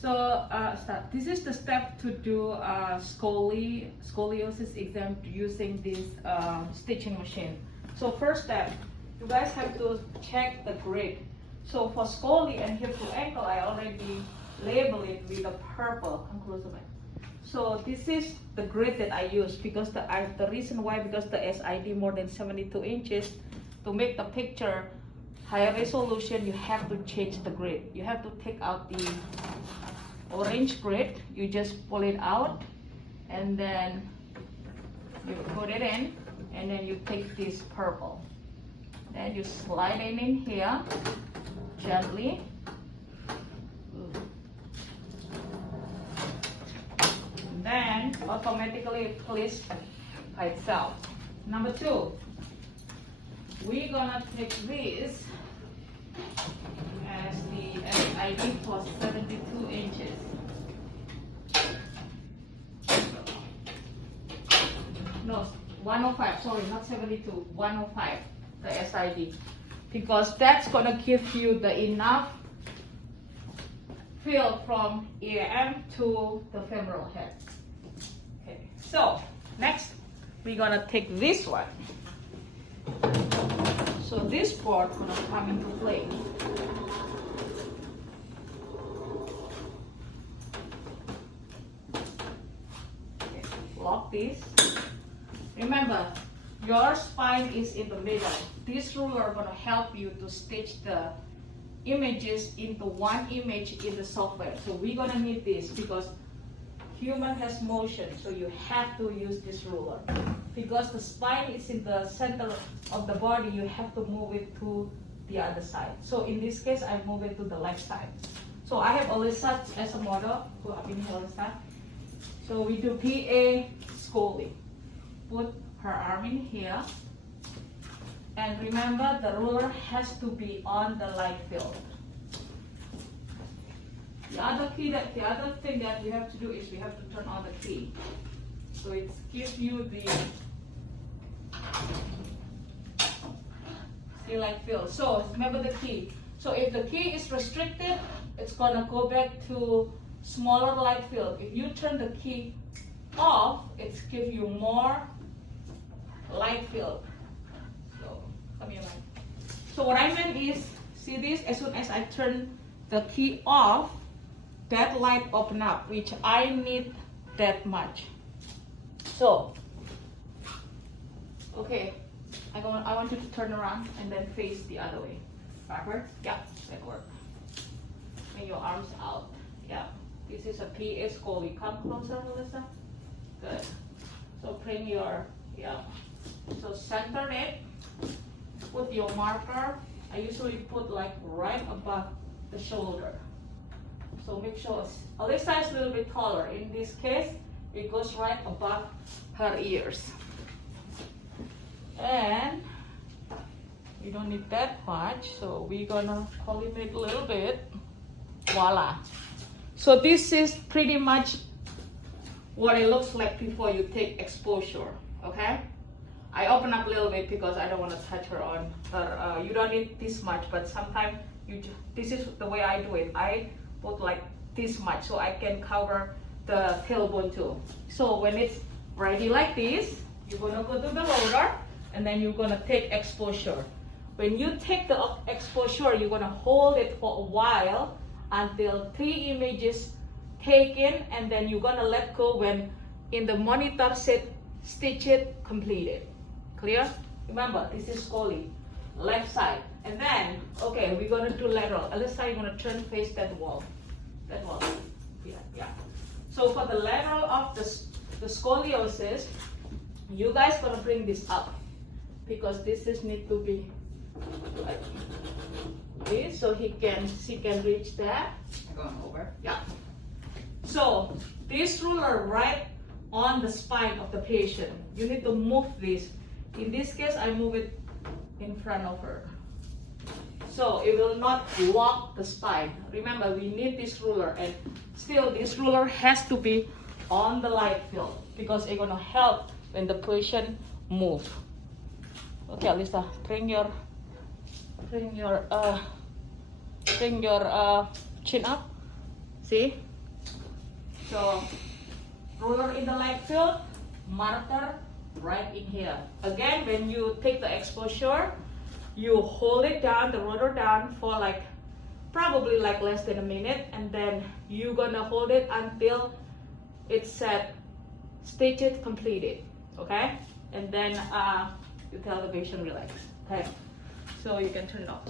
So this is the step to do scoliosis exam using this stitching machine. So first step, you guys have to check the grid. So for scoli and hip to ankle, I already label it with a purple. Come closer, man. So this is the grid that I use because the reason why, because the SID more than 72 inches, to make the picture higher resolution, you have to change the grid. You have to take out the orange grid, you just pull it out and then you put it in, and then you take this purple, then you slide it in here gently. And then automatically it clicks by itself. Number 2, we're gonna take this as the SID for 72 inches. No, 105, sorry, not 72, 105, the SID. Because that's gonna give you the enough field from EAM to the femoral head. Okay, so next we're gonna take this one. So this board gonna come into play. Okay, lock this. Remember, your spine is in the middle. This ruler gonna help you to stitch the images into one image in the software. So we're gonna need this because human has motion, so you have to use this ruler. Because the spine is in the center of the body, you have to move it to the other side. So in this case, I move it to the left side. So I have Alyssa as a model. Go up in here, Alyssa. So we do PA scoli. Put her arm in here. And remember, the ruler has to be on the light field. The other thing that we have to do is we have to turn on the key. So it gives you the light field. So remember the key. So if the key is restricted, it's gonna go back to smaller light field. If you turn the key off, it's give you more light field. So come here, man. So what I meant is, see this? As soon as I turn the key off, that light open up, which I need that much. So, okay, I want you to turn around and then face the other way. Backwards? Yeah, that works. Bring your arms out. Yeah, this is a PA scoli. Come closer, Melissa. Good. So bring your, yeah. So center it. Put your marker. I usually put like right above the shoulder. So make sure Alyssa is a little bit taller. In this case, it goes right above her ears. And we don't need that much, so we're gonna collimate a little bit. Voila. So this is pretty much what it looks like before you take exposure, okay? I open up a little bit because I don't want to touch her on her. You don't need this much, but sometimes this is the way I do it. I put like this much so I can cover the tailbone too. So when it's ready like this, you're gonna go to the loader and then you're gonna take exposure. When you take the exposure, you're gonna hold it for a while until 3 images taken, and then you're gonna let go when in the monitor said stitch it completed. Clear? Remember, this is scoli, left side. And then, okay, we're gonna do lateral. Alyssa, you're gonna turn face that wall. That wall. Yeah. So for the lateral of the scoliosis, you guys gonna bring this up because this is need to be like this, so she can reach that. Going over? Yeah. So this ruler right on the spine of the patient. You need to move this. In this case, I move it in front of her. So it will not lock the spine. Remember, we need this ruler, and still this ruler has to be on the light field because it's gonna help when the patient move. Okay, Alyssa, bring your chin up. See? So, ruler in the leg field, monitor right in here. Again, when you take the exposure, you hold it down, the rotor down for like probably like less than a minute, and then you're gonna hold it until it's set, stitches completed, okay? And then you tell the patient relax, okay? So you can turn it off.